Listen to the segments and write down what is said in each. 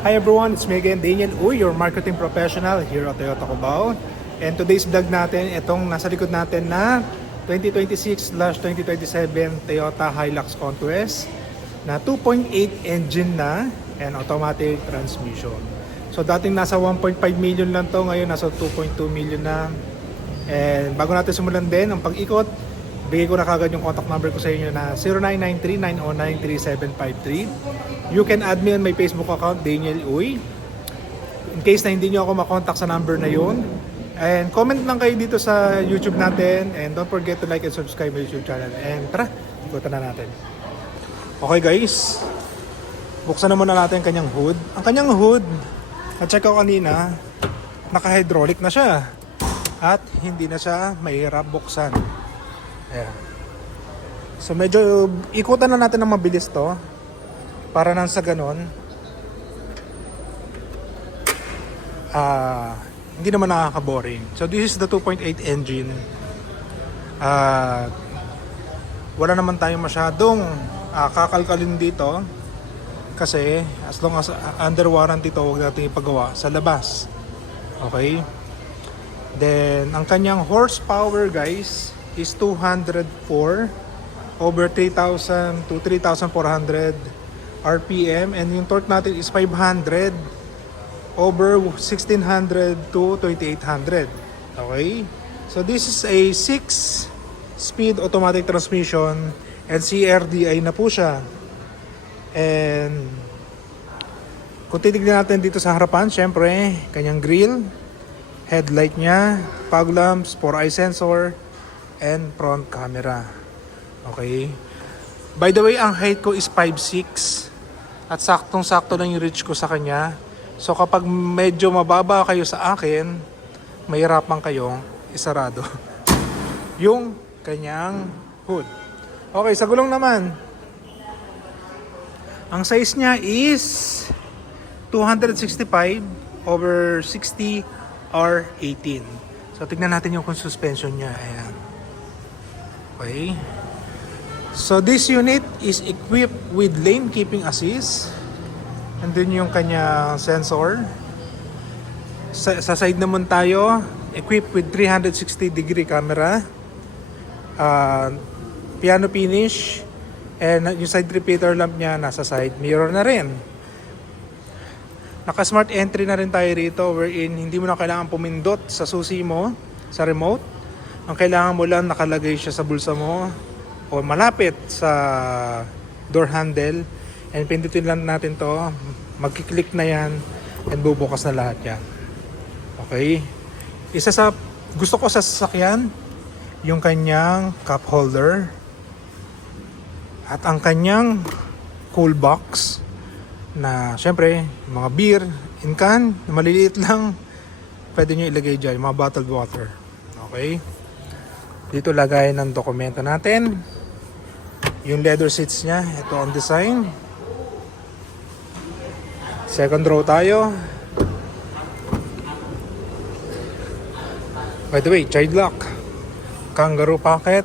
Hi everyone, it's me again, Daniel Uy, your marketing professional here at Toyota Cubao. And today's vlog natin, itong nasa likod natin na 2026/2027 Toyota Hilux Conquest na 2.8 engine na and automatic transmission. So dating nasa 1.5 million lang to, ngayon nasa 2.2 million na. And bago natin simulan din ang pag-ikot, bigay ko na kagad yung contact number ko sa inyo na 0993-909-3753. You can add me on my Facebook account, Daniel Uy. In case na hindi nyo ako makontak sa number na yun. And comment lang kayo dito sa YouTube natin. And don't forget to like and subscribe my YouTube channel. And tara, ikutan na natin. Okay guys, buksan na muna natin ang kanyang hood. Ang kanyang hood, na-check ko kanina, naka-hydraulic na siya. At hindi na siya mahirap buksan. Ayan. So medyo ikutan na natin ng mabilis to. Para nang sa ganon, hindi naman nakaka-boring. So this is the 2.8 engine. Wala naman tayong masyadong kakalkalin dito. Kasi as long as under warranty to, huwag natin ipagawa sa labas. Okay? Then, ang kanyang horsepower guys is 204 over 3,000 to 3,400 RPM, and yung torque natin is 500 over 1600 to 2800. Okay? So this is a 6-speed automatic transmission and CRDI na po siya. And kung titignan natin dito sa harapan, syempre, kanyang grille, headlight niya, fog lamps, 4-eye sensor, and front camera. Okay? By the way, ang height ko is 5'6". At saktong-sakto lang yung reach ko sa kanya. So kapag medyo mababa kayo sa akin, mahirapan kayong isarado yung kanyang hood. Okay, sa gulong naman. Ang size niya is 265 over 60 R18. So tignan natin yung suspension niya. Ayan. Okay. So this unit is equipped with lane keeping assist. And then yung kanya sensor. Sa side naman tayo, equipped with 360 degree camera. Piano finish. And yung side repeater lamp niya nasa side mirror na rin. Naka smart entry na rin tayo rito, wherein hindi mo na kailangan pumindot sa susi mo, sa remote. Ang kailangan mo lang nakalagay siya sa bulsa mo o malapit sa door handle, and pindutin lang natin to, magkiklik na yan and bubukas na lahat yan. Okay, isa sa gusto ko sa sasakyan, yung kanyang cup holder at ang kanyang cool box na syempre mga beer in can na maliliit lang, pwede nyo ilagay dyan, mga bottled water. Okay, dito lagay ng dokumento natin. Yung leather seats niya, ito ang design. Second row tayo. By the way, child lock, kangaroo pocket.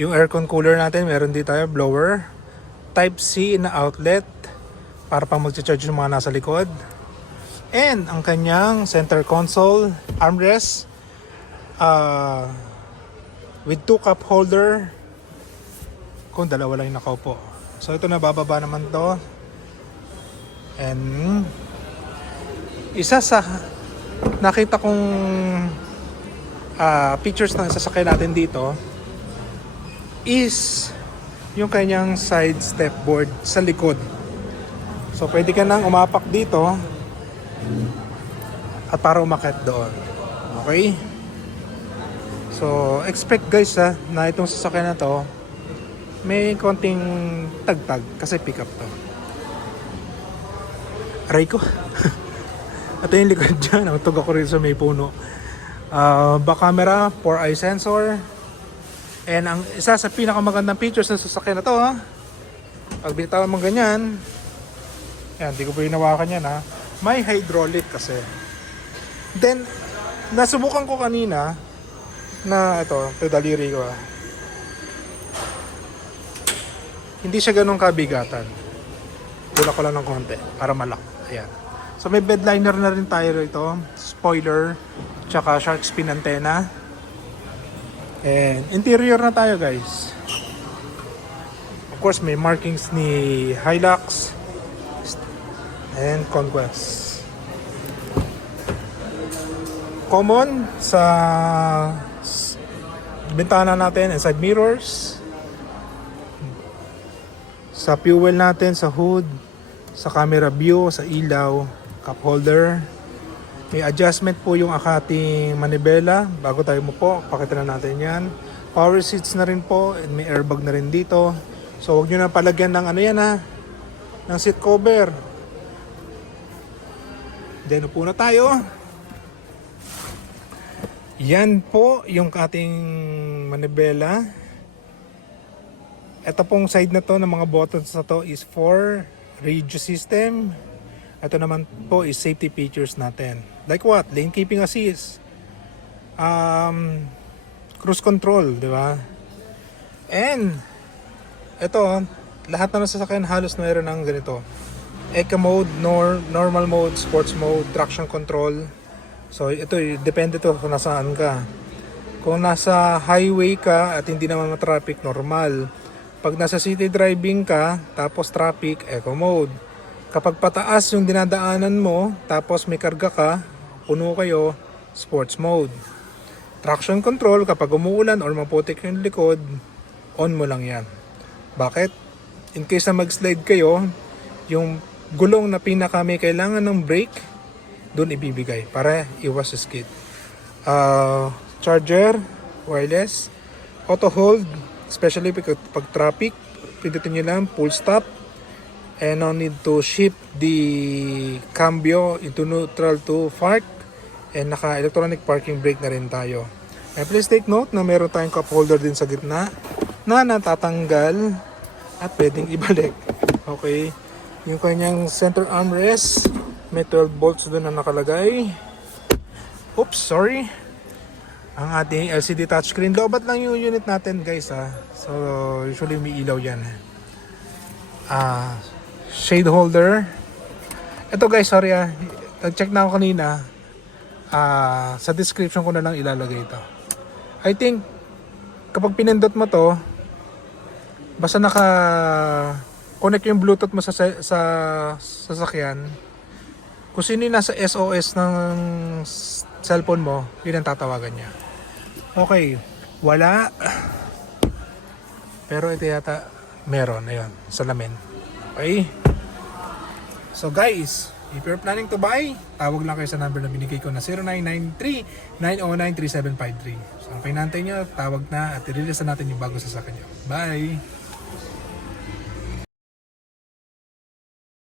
Yung aircon cooler natin, meron din tayo blower. Type C na outlet para pang mag-charge yung mga nasa likod. And ang kanyang center console armrest with 2 cup holder kung dalawa lang yung nakaupo. So ito na, bababa naman to. And isa sa nakita kong features ng sasakyan natin dito is yung kanyang side step board sa likod. So pwede ka nang umapak dito at para umakyat doon. Okay? So expect guys na itong sasakyan na to may konting tagtag kasi pick up to. Aray ko. Ito yung likod dyan. Tug ako rin sa may puno. Back camera, 4-eye sensor. And ang isa sa pinakamagandang features ng sasakyan na to, pag binitawan mong ganyan, yan, hindi ko po hinawakan yan may hydraulic kasi. Then, nasubukan ko kanina na ito daliri ko hindi siya ganun kabigatan. Tulak ko lang ng konti para malak. Ayan. So may bed liner na rin tayo rito. Spoiler. Tsaka shark fin antenna. And interior na tayo guys. Of course may markings ni Hilux and Conquest. Common sa bintana natin and side mirrors. Sa fuel natin, sa hood, sa camera view, sa ilaw, cup holder. May adjustment po yung ating manibela. Bago tayo po, pakita na natin yan. Power seats na rin po, and may airbag na rin dito. So huwag nyo na palagyan ng ano yan ha, ng seat cover. Then upo na tayo. Yan po yung ating manibela. Ito pong side na to ng mga buttons na to is for radio system. Ito naman po is safety features natin. Like what? Lane keeping assist. Cruise control, di ba? And ito, lahat na sasakyan halos mayroon ng ganito. Eco mode, normal mode, sports mode, traction control. So ito, depende to kung nasaan ka. Kung nasa highway ka at hindi naman traffic, normal. Pag nasa city driving ka, tapos traffic, eco mode. Kapag pataas yung dinadaanan mo, tapos may karga ka, puno kayo, sports mode. Traction control, kapag umuulan or maputik yung likod, on mo lang yan. Bakit? In case na mag-slide kayo, yung gulong na pinaka may kailangan ng brake, doon ibibigay para iwas sa skid. Charger, wireless, auto hold, especially pag traffic, pindutin nyo lang, full stop, and no need to shift the cambio into neutral to park, and naka electronic parking brake na rin tayo. And please take note na meron tayong cup holder din sa gitna na natatanggal at pwedeng ibalik. Okay, yung kanyang center armrest, may 12 volts doon na nakalagay. Oops, sorry. Ang ating LCD touchscreen. Lobat lang yung unit natin guys ha. So usually may ilaw yan. Shade holder. Ito guys, sorry ha. Nag-check na ako kanina. Sa description ko na lang ilalagay ito. I think kapag pinindot mo to, basta naka-connect yung Bluetooth mo sa sasakyan, kung sino yung nasa SOS ng cellphone mo, yun ang tatawagan niya. Okay, wala. Pero ito yata meron, ayun, salamin. Okay? So guys, if you're planning to buy, tawag lang kayo sa number na binigay ko na 0993-909-3753. So ang pinantay nyo, tawag na at i-release na natin yung bago sasakyan nyo. Bye!